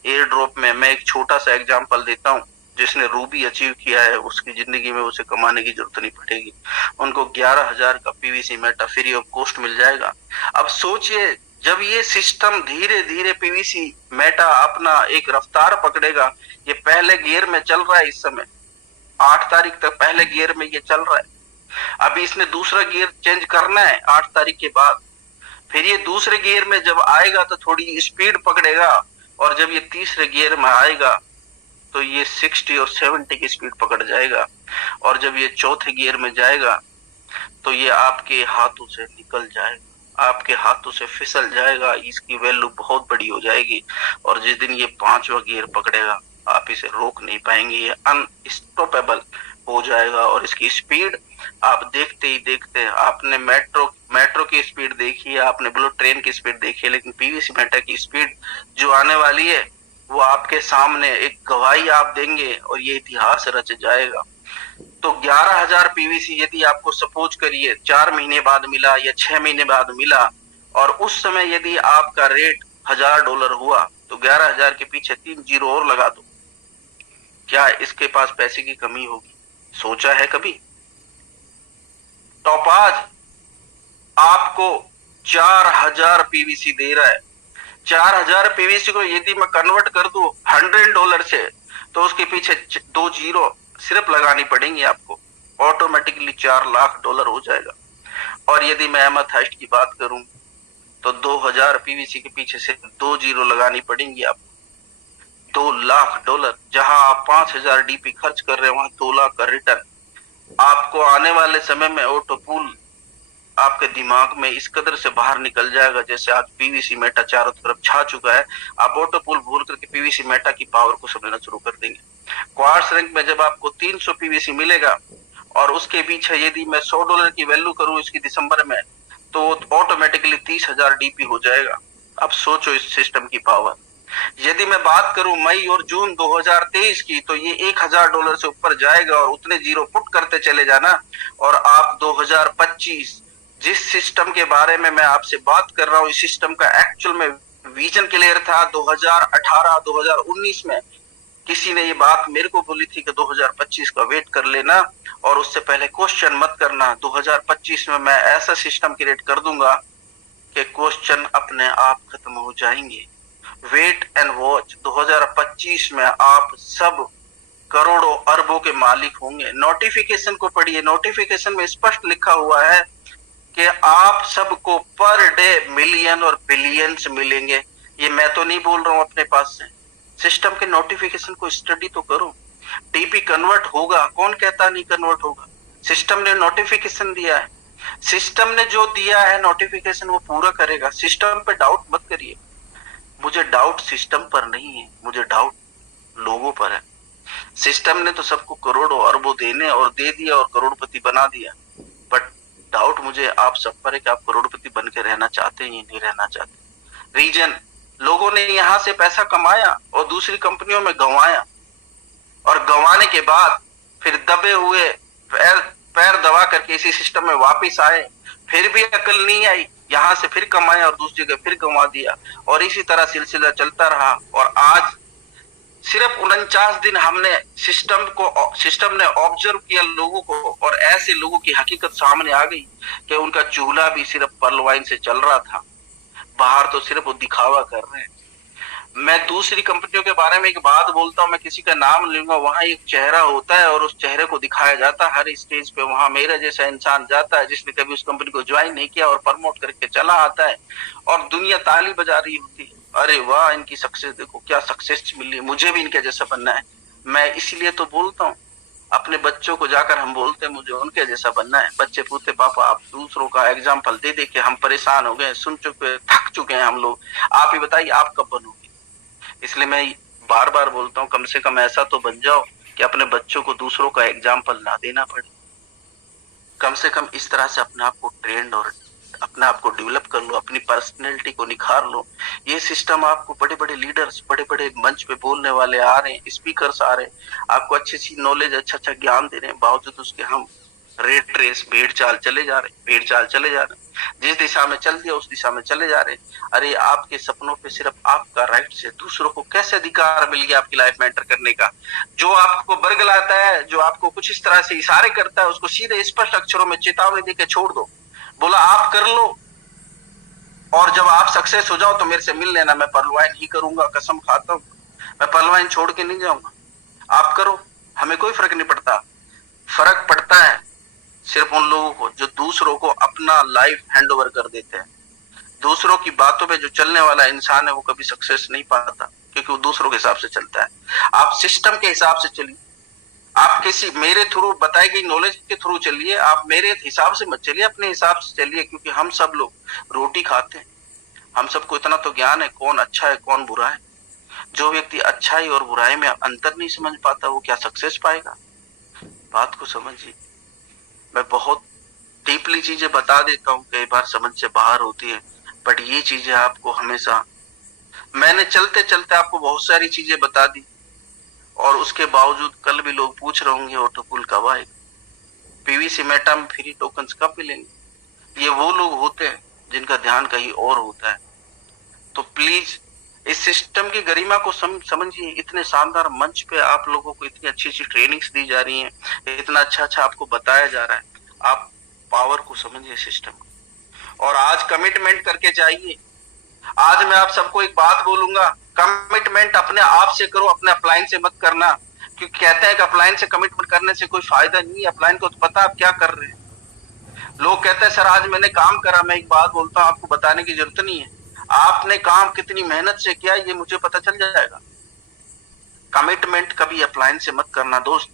एयर ड्रॉप में मैं एक छोटा सा एग्जांपल देता हूं, जिसने रूबी अचीव किया है उसकी जिंदगी में उसे कमाने की जरूरत नहीं पड़ेगी। उनको 11,000 का पीवीसी मेटा फ्री ऑफ कॉस्ट मिल जाएगा। अब सोचिए, जब ये सिस्टम धीरे धीरे पीवीसी मेटा अपना एक रफ्तार पकड़ेगा, ये पहले गियर में चल रहा है इस समय, 8 तारीख तक पहले गियर में ये चल रहा है। अभी इसने दूसरा गियर चेंज करना है 8 तारीख के बाद। फिर ये दूसरे गियर में जब आएगा तो थोड़ी स्पीड पकड़ेगा, और जब ये तीसरे गियर में आएगा तो ये 60 और 70 की स्पीड पकड़ जाएगा, और जब ये चौथे गियर में जाएगा तो ये आपके हाथों से निकल जाएगा, आपके हाथों से फिसल जाएगा, इसकी वैल्यू बहुत बड़ी हो जाएगी। और जिस दिन ये 5वां गियर पकड़ेगा आप इसे रोक नहीं पाएंगे, ये अनस्टॉपेबल हो जाएगा। और इसकी स्पीड आप देखते ही देखते, आपने मेट्रो की स्पीड देखी है, आपने बुलेट ट्रेन की स्पीड देखी है, लेकिन पीवीसी मेटा की स्पीड जो आने वाली है वो आपके सामने एक गवाही आप देंगे और ये इतिहास रच जाएगा। तो 11,000 पीवीसी यदि आपको सपोज करिए 4 महीने बाद मिला या 6 महीने बाद मिला, और उस समय यदि आपका रेट $1,000 हुआ, तो 11,000 के पीछे 3 जीरो और लगा दो, क्या इसके पास पैसे की कमी होगी? सोचा है कभी? टोपाज आपको 4,000 पीवीसी दे रहा है। 4,000 पीवीसी को यदि मैं कन्वर्ट कर दूं $100 से, तो उसके पीछे 2 जीरो सिर्फ लगानी पड़ेंगी आपको, ऑटोमेटिकली $4,00,000 हो जाएगा। और यदि मैं एमेथाइस्ट की बात करूं तो 2,000 पीवीसी के पीछे सिर्फ 2 जीरो लगानी पड़ेंगी आपको, $2,00,000। जहां आप 5,000 डीपी खर्च कर रहे हैं वहां 2,00,000 का रिटर्न आपको आने वाले समय में। ऑटोपूल आपके दिमाग में इस कदर से बाहर निकल जाएगा, जैसे आज पीवीसी मेटा चारों तरफ छा चुका है, आप ऑटोपूल भूल करके पीवीसी मेटा की पावर को समझना शुरू कर देंगे। क्वार्ट्स रैंक में जब आपको 300 पीवीसी मिलेगा और उसके पीछे यदि मैं $100 की वैल्यू करूं इसकी दिसंबर में, तो ऑटोमेटिकली 30,000 डीपी हो जाएगा। अब सोचो इस सिस्टम की पावर। यदि मैं बात करूं मई और जून 2023 की, तो ये $1,000 से ऊपर जाएगा, और उतने जीरो पुट करते चले जाना, और आप 2025 जिस सिस्टम के बारे में मैं आपसे बात कर रहा हूं, इस सिस्टम का एक्चुअल में विजन क्लियर था 2018-2019 में। किसी ने ये बात मेरे को बोली थी कि 2025 का वेट कर लेना, और उससे पहले क्वेश्चन मत करना। 2025 में मैं ऐसा सिस्टम क्रिएट कर दूंगा कि क्वेश्चन अपने आप खत्म हो जाएंगे। वेट एंड वॉच, 2025 में आप सब करोड़ों अरबों के मालिक होंगे। नोटिफिकेशन को पढ़िए, नोटिफिकेशन में स्पष्ट लिखा हुआ है कि आप सबको पर डे मिलियन और बिलियंस मिलेंगे। ये मैं तो नहीं बोल रहा हूं अपने पास से, सिस्टम के नोटिफिकेशन को स्टडी तो करो। टीपी कन्वर्ट होगा, कौन कहता नहीं कन्वर्ट होगा? सिस्टम ने नोटिफिकेशन दिया है, सिस्टम ने जो दिया है नोटिफिकेशन वो पूरा करेगा। सिस्टम पे डाउट मत करिए। मुझे डाउट सिस्टम पर नहीं है, मुझे डाउट लोगों पर है। सिस्टम ने तो सबको करोड़ों अरबों देने और दे दिया और करोड़पति बना दिया, बट डाउट मुझे आप सब पर है कि आप करोड़पति बन के रहना चाहते हैं या नहीं रहना चाहते। रीजन, लोगों ने यहां से पैसा कमाया और दूसरी कंपनियों में गंवाया, और गंवाने के बाद फिर दबे हुए पैर दबा करके इसी सिस्टम में वापस आए, फिर भी अकल नहीं आई, यहां से फिर कमाया और दूसरी जगह फिर गंवा दिया, और इसी तरह सिलसिला चलता रहा। और आज सिर्फ 49 दिन हमने सिस्टम ने ऑब्जर्व किया लोगों को, और ऐसे लोगों की हकीकत सामने आ गई कि उनका चूल्हा भी सिर्फ पर्ल वाइन से चल रहा था, बाहर तो सिर्फ वो दिखावा कर रहे हैं। मैं दूसरी कंपनियों के बारे में एक बात बोलता हूं, मैं किसी का नाम लूंगा, वहां एक चेहरा होता है और उस चेहरे को दिखाया जाता है हर स्टेज पे। वहां मेरा जैसा इंसान जाता है जिसने कभी उस कंपनी को ज्वाइन नहीं किया और प्रमोट करके चला आता है, और दुनिया ताली बजा रही होती है, अरे वाह इनकी सक्सेस देखो, क्या सक्सेस मिली है, मुझे भी इनके जैसा बनना है। मैं इसलिए तो बोलता हूँ, अपने बच्चों को जाकर हम बोलते हैं मुझे उनके जैसा बनना है। बच्चे पूछते पापा आप दूसरों का एग्जाम्पल दे दे के हम परेशान हो गए, सुन चुके, थक चुके हैं हम लोग, आप ही बताइए आप कब बनोगे। इसलिए मैं बार बार बोलता हूँ कम से कम ऐसा तो बन जाओ कि अपने बच्चों को दूसरों का एग्जाम्पल ना देना पड़े। कम से कम इस तरह से अपने आप को ट्रेंड और अपने आप को डेवलप कर लो, अपनी पर्सनैलिटी को निखार लो। ये सिस्टम आपको बड़े बड़े लीडर्स, बड़े बड़े मंच पे बोलने वाले आ रहे हैं, स्पीकर्स आ रहे हैं, आपको अच्छी अच्छी नॉलेज, अच्छा अच्छा ज्ञान दे रहे हैं, बावजूद उसके हम रेट रेस भेड़ चाल चले जा रहे हैं। जिस दिशा में चल दिया उस दिशा में चले जा रहे हैं। अरे आपके सपनों पे सिर्फ आपका राइट से दूसरों को कैसे अधिकार मिल गया आपकी लाइफ में एंटर करने का? जो आपको बरगलाता है, जो आपको कुछ इस तरह से इशारे करता है, उसको सीधे स्पष्ट अक्षरों में चेतावनी देके छोड़ दो, बोला आप कर लो, और जब आप सक्सेस हो जाओ तो मेरे से मिल लेना, मैं पर्लवाइन ही करूंगा, कसम खाता हूं, मैं पर्लवाइन छोड़ के नहीं जाऊंगा। आप करो, हमें कोई फर्क नहीं पड़ता। फर्क पड़ता है सिर्फ उन लोगों को जो दूसरों को अपना लाइफ हैंड ओवर कर देते हैं। दूसरों की बातों पे जो चलने वाला इंसान है वो कभी सक्सेस नहीं पाता, क्योंकि वो दूसरों के हिसाब से चलता है। आप सिस्टम के हिसाब से चलिए, आप किसी मेरे थ्रू बताई गई नॉलेज के थ्रू चलिए, आप मेरे हिसाब से मत चलिए, अपने हिसाब से चलिए, क्योंकि हम सब लोग रोटी खाते हैं। हम सबको इतना तो ज्ञान है कौन अच्छा है कौन बुरा है। जो व्यक्ति अच्छाई और बुराई में अंतर नहीं समझ पाता वो क्या सक्सेस पाएगा? बात को समझिए। मैं बहुत डीपली चीजें बता देता हूँ, कई बार समझ से बाहर होती है, बट ये चीजें आपको हमेशा, मैंने चलते चलते आपको बहुत सारी चीजें बता दी, और उसके बावजूद कल भी लोग पूछ रहे होंगे ऑटो पुल कब आएगा, पीवीसी मेटा में फ्री टोकन्स कब मिलेंगे। ये वो लोग होते हैं जिनका ध्यान कहीं और होता है। तो प्लीज इस सिस्टम की गरिमा को समझिए। इतने शानदार मंच पे आप लोगों को इतनी अच्छी अच्छी ट्रेनिंग्स दी जा रही हैं, इतना अच्छा अच्छा आपको बताया जा रहा है। आप पावर को समझिए सिस्टम को, और आज कमिटमेंट करके जाइए। आज मैं आप सबको एक बात बोलूंगा, कमिटमेंट अपने आप से करो, अपने अपलाइन से मत करना। क्योंकि कहते हैं कि अपलाइन से कमिटमेंट करने से कोई फायदा नहीं है। अपलाइन को तो पता आप क्या कर रहे हैं। लोग कहते हैं सर आज मैंने काम करा। मैं एक बात बोलता हूँ, आपको बताने की जरूरत नहीं है। आपने काम कितनी मेहनत से किया ये मुझे पता चल जाएगा। कमिटमेंट कभी अपलाइन से मत करना दोस्त,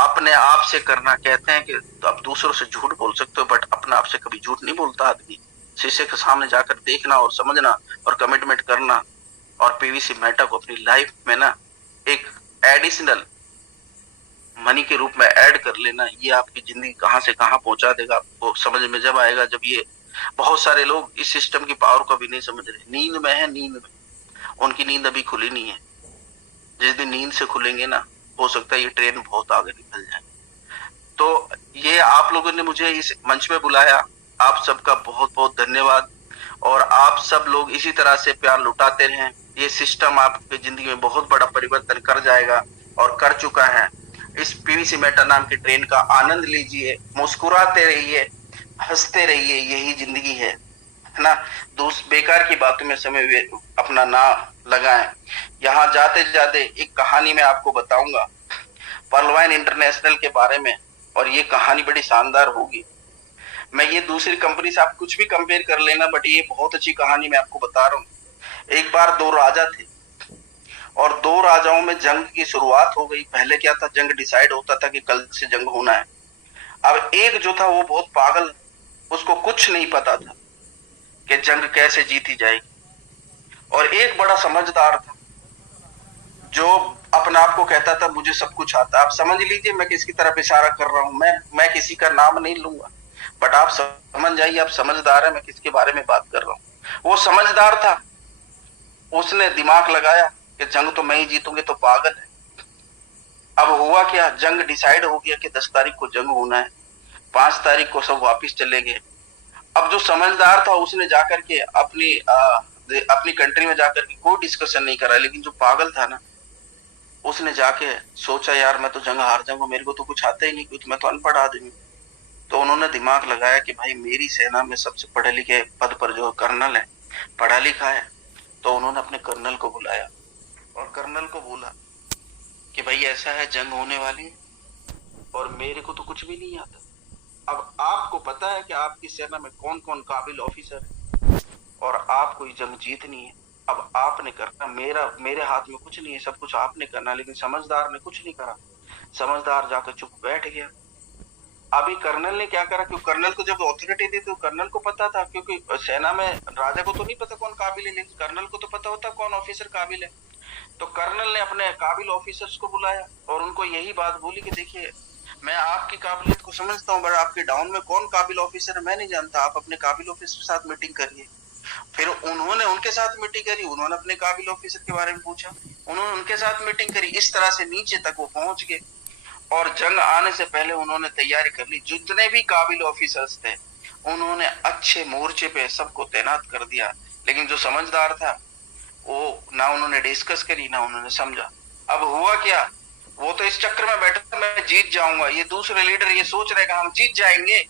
अपने आप से करना। कहते हैं कि तो आप दूसरों से झूठ बोल सकते हो, बट अपने आप से कभी झूठ नहीं बोलता आदमी। शीशे के सामने जाकर देखना और समझना और कमिटमेंट करना, और पीवीसी मेटा को अपनी लाइफ में ना एक एडिशनल मनी के रूप में ऐड कर लेना। ये आपकी जिंदगी कहां से कहां पहुंचा देगा आपको समझ में जब आएगा। जब ये बहुत सारे लोग इस सिस्टम की पावर को भी नहीं समझ रहे, नींद में है, नींद में, उनकी नींद अभी खुली नहीं है। जिस दिन नींद से खुलेंगे ना, हो सकता है ये ट्रेन बहुत आगे निकल जाए। तो ये आप लोगों ने मुझे इस मंच पे बुलाया, आप सबका बहुत बहुत धन्यवाद। और आप सब लोग इसी तरह से प्यार लुटाते रहें। ये सिस्टम आपकी जिंदगी में बहुत बड़ा परिवर्तन कर जाएगा और कर चुका है। इस पीवीसी मेटा नाम की ट्रेन का आनंद लीजिए, मुस्कुराते रहिए, हंसते रहिए, यही जिंदगी है ना। बेकार की बातों में समय अपना ना लगाएं। यहाँ जाते जाते एक कहानी मैं आपको बताऊंगा पर्लवाइन इंटरनेशनल के बारे में, और ये कहानी बड़ी शानदार होगी। मैं ये दूसरी कंपनी से आप कुछ भी कंपेयर कर लेना, बट ये बहुत अच्छी कहानी मैं आपको बता रहा हूँ। एक बार दो राजा थे और दो राजाओं में जंग की शुरुआत हो गई। पहले क्या था, जंग डिसाइड होता था कि कल से जंग होना है। अब एक जो था वो बहुत पागल, उसको कुछ नहीं पता था कि जंग कैसे जीती जाएगी, और एक बड़ा समझदार था जो अपने आप को कहता था मुझे सब कुछ आता। आप समझ लीजिए मैं किसकी तरफ इशारा कर रहा हूं। मैं किसी का नाम नहीं लूंगा, बट आप समझ जाइए, आप समझदार है मैं किसके बारे में बात कर रहा हूँ। वो समझदार था, उसने दिमाग लगाया कि जंग तो मैं ही जीतूंगी, तो पागल है। अब हुआ क्या, जंग डिसाइड हो गया कि 10 तारीख को जंग होना है, 5 तारीख को सब वापिस चले गए। अब जो समझदार था उसने जाकर के अपनी कंट्री में जाकर के कोई डिस्कशन नहीं करा, लेकिन जो पागल था ना, उसने जाके सोचा यार मैं तो जंग हार जाऊंगा, मेरे को तो कुछ आता ही नहीं, कुछ मैं तो अनपढ़ आदमी। तो उन्होंने दिमाग लगाया कि भाई मेरी सेना में सबसे पढ़े लिखे पद पर जो कर्नल है, पढ़ा लिखा है। तो उन्होंने अपने कर्नल को बुलाया और कर्नल को बोला कि भाई ऐसा है, जंग होने वाली है और मेरे को तो कुछ भी नहीं आता। अब आपको पता है कि आपकी सेना में कौन कौन काबिल ऑफिसर है और आपको ये जंग जीतनी है। अब आपने करना, मेरे हाथ में कुछ नहीं है, सब कुछ आपने करना। लेकिन समझदार ने कुछ नहीं करा, समझदार जाकर चुप बैठ गया। अभी कर्नल ने क्या करा, क्योंकि कर्नल को जब अथॉरिटी दी तो कर्नल को पता था, क्योंकि सेना में राजा को तो नहीं पता कौन काबिल है, लेकिन कर्नल को तो पता होता कौन ऑफिसर काबिल है। तो कर्नल ने अपने काबिल ऑफिसर्स को बुलाया और उनको यही बात बोली कि देखिए मैं आपकी काबिलियत को समझता हूँ, बट आपके डाउन में कौन काबिल ऑफिसर है मैं नहीं जानता, आप अपने काबिल ऑफिसर के साथ मीटिंग करिए। फिर उन्होंने उनके साथ मीटिंग करी, उन्होंने अपने काबिल ऑफिसर के बारे में पूछा, उन्होंने उनके साथ मीटिंग करी। इस तरह से नीचे तक वो पहुंच गए और जंग आने से पहले उन्होंने तैयारी कर ली। जितने भी काबिल ऑफिसर्स थे उन्होंने अच्छे मोर्चे पे सबको तैनात कर दिया। लेकिन जो समझदार था वो ना उन्होंने डिस्कस करी ना उन्होंने समझा। अब हुआ क्या, वो तो इस चक्कर में बैठा मैं जीत जाऊंगा, ये दूसरे लीडर ये सोच रहे हम जीत जाएंगे।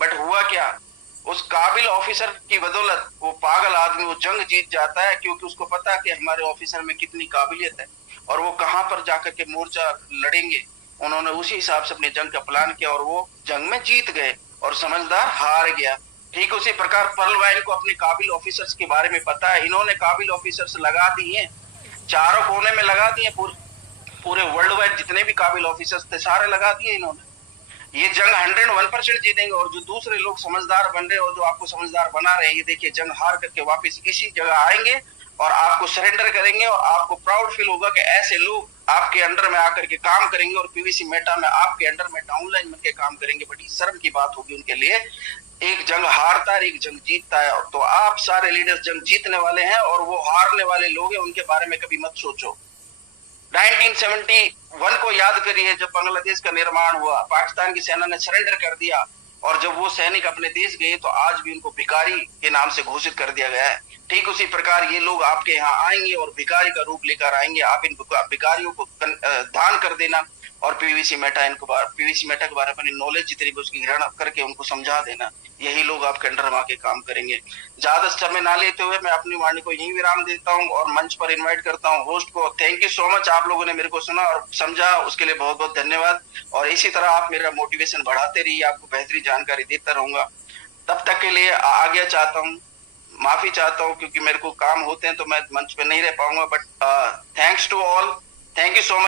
बट हुआ क्या, उस काबिल ऑफिसर की बदौलत वो पागल आदमी वो जंग जीत जाता है, क्योंकि उसको पता है कि हमारे ऑफिसर में कितनी काबिलियत है और वो कहां पर जाकर के मोर्चा लड़ेंगे। उन्होंने उसी हिसाब से अपनी जंग का प्लान किया और वो जंग में जीत गए और समझदार हार गया। ठीक उसी प्रकार पर्ल वाइन को अपने काबिल ऑफिसर्स के बारे में पता है। इन्होंने काबिल ऑफिसर्स लगा दिए, चारों कोने में लगा दिए, पूरे वर्ल्ड वाइड जितने भी काबिल ऑफिसर्स थे सारे लगा दिए इन्होंने। ये जंग 101% जीतेंगे। और जो दूसरे लोग समझदार बन रहे हैं और जो आपको समझदार बना रहे हैं, ये देखिए जंग हार करके वापस इसी जगह आएंगे और आपको सरेंडर करेंगे और आपको प्राउड फील होगा कि ऐसे लोग आपके अंडर में आकर के काम करेंगे और पीवीसी मेटा में आपके अंडर में डाउनलाइन बन के काम करेंगे। बड़ी शर्म की बात होगी उनके लिए। एक जंग हारता है, एक जंग जीतता है। तो आप सारे लीडर्स जंग जीतने वाले हैं और वो हारने वाले लोग हैं, उनके बारे में कभी मत सोचो। 1971 को याद करिए, जब बांग्लादेश का निर्माण हुआ, पाकिस्तान की सेना ने सरेंडर कर दिया और जब वो सैनिक अपने देश गए तो आज भी उनको भिखारी के नाम से घोषित कर दिया गया है। ठीक उसी प्रकार ये लोग आपके यहाँ आएंगे और भिखारी का रूप लेकर आएंगे। आप इन भिखारियों को दान कर देना और पीवीसी मेटा के बारे में नॉलेज जितनी भी उसकी ग्रहण करके उनको समझा देना। यही लोग आपके अंडर में आके काम करेंगे। ज्यादा समय ना लेते हुए मैं अपनी वाणी को यहीं विराम देता हूँ और मंच पर इनवाइट करता हूँ होस्ट को। थैंक यू सो मच, आप लोगों ने मेरे को सुना और समझा, उसके लिए बहुत बहुत धन्यवाद। और इसी तरह आप मेरा मोटिवेशन बढ़ाते रहिए, आपको बेहतरीन जानकारी देता रहूंगा। तब तक के लिए आज्ञा चाहता हूँ, माफी चाहता हूँ, क्योंकि मेरे को काम होते हैं तो मैं मंच पे नहीं रह पाऊंगा। But thanks to all, thank you so much.